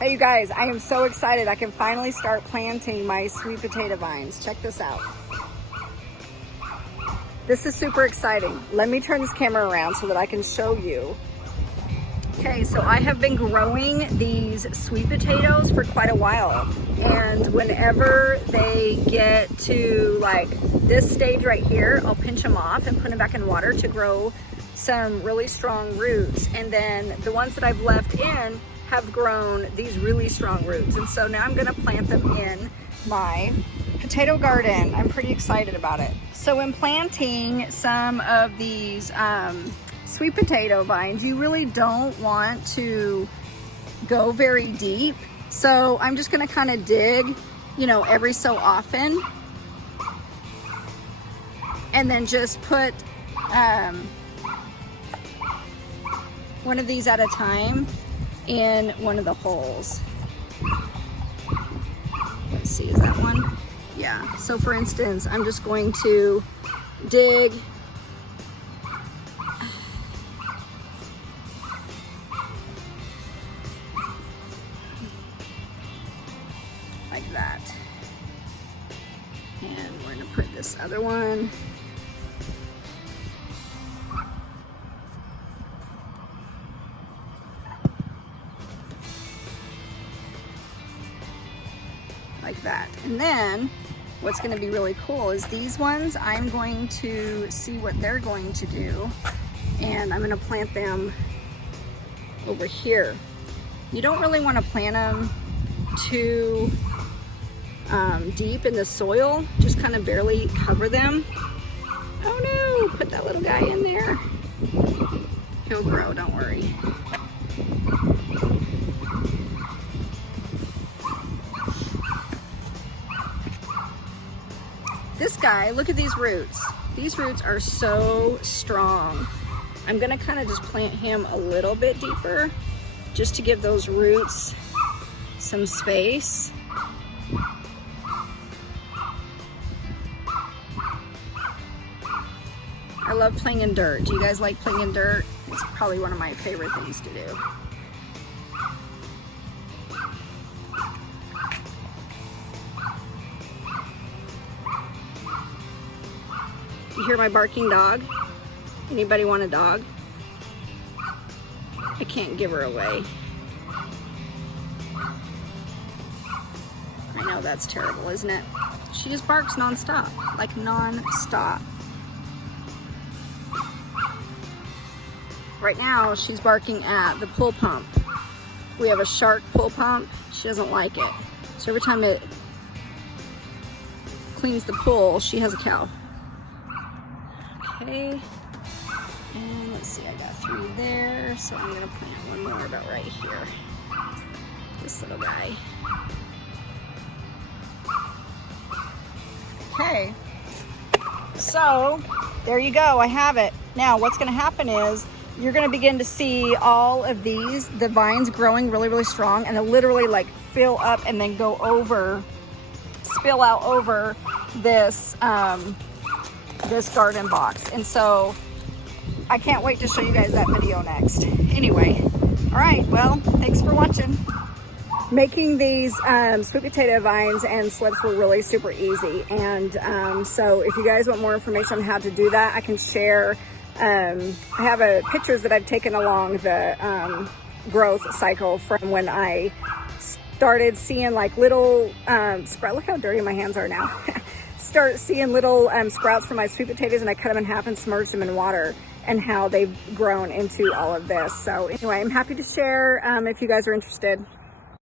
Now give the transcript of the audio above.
Hey you guys, I am so excited. I can finally start planting my sweet potato vines. Check this out. This is super exciting. Let me turn this camera around so that I can show you. Okay, so I have been growing these sweet potatoes for quite a while. And whenever they get to like this stage right here, I'll pinch them off and put them back in water to grow some really strong roots. And then the ones that I've left in have grown these really strong roots. And so now I'm gonna plant them in my potato garden. I'm pretty excited about it. So in planting some of these sweet potato vines, you really don't want to go very deep. So I'm just gonna kind of dig, you know, every so often. And then just put one of these at a time in one of the holes. Let's see, is that one? Yeah, so for instance, I'm just going to dig like that. And we're gonna put this other one like that. And then what's going to be really cool is these ones, I'm going to see what they're going to do, and I'm going to plant them over here. You don't really want to plant them too deep in the soil, just kind of barely cover them. Oh no, put that little guy in there. He'll grow, don't worry. This guy, look at these roots. These roots are so strong. I'm gonna kind of just plant him a little bit deeper just to give those roots some space. I love playing in dirt. Do you guys like playing in dirt? It's probably one of my favorite things to do. You hear my barking dog? Anybody want a dog? I can't give her away. I know that's terrible, isn't it? She just barks nonstop, like non-stop. Right now, she's barking at the pool pump. We have a shark pool pump. She doesn't like it. So every time it cleans the pool, she has a cow. Okay, and let's see, I got 3 there, so I'm gonna plant one more about right here. This little guy. Okay, so there you go, I have it. Now what's gonna happen is you're gonna begin to see all of these, the vines growing really, really strong, and they'll literally like fill up and then go over, spill out over this, this garden box. And so I can't wait to show you guys that video next. Anyway, all right, well, thanks for watching. Making these sweet potato vines and slips were really super easy. And so if you guys want more information on how to do that, I can share. I have pictures that I've taken along the growth cycle from when I started seeing like little sprout. Look how dirty my hands are now. Start seeing little sprouts from my sweet potatoes, and I cut them in half and submerge them in water, and how they've grown into all of this. So anyway, I'm happy to share if you guys are interested.